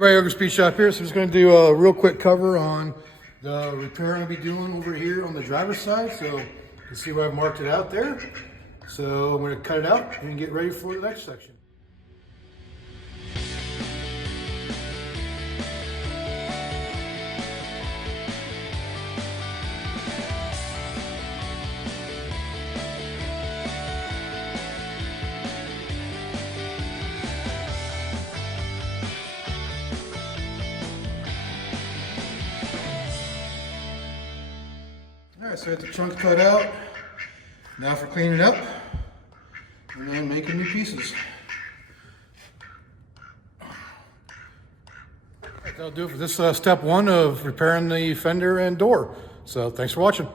Right, Ogre Speed Shop here. So I'm just going to do a real quick cover on the repair I'm going to be doing over here on the driver's side. So you can see where I've marked it out there. So I'm going to cut it out and get ready for the next section. Alright, so I got the trunk cut out. Now for cleaning up and then making new pieces. Alright, that'll do it for this step one of repairing the fender and door. So thanks for watching.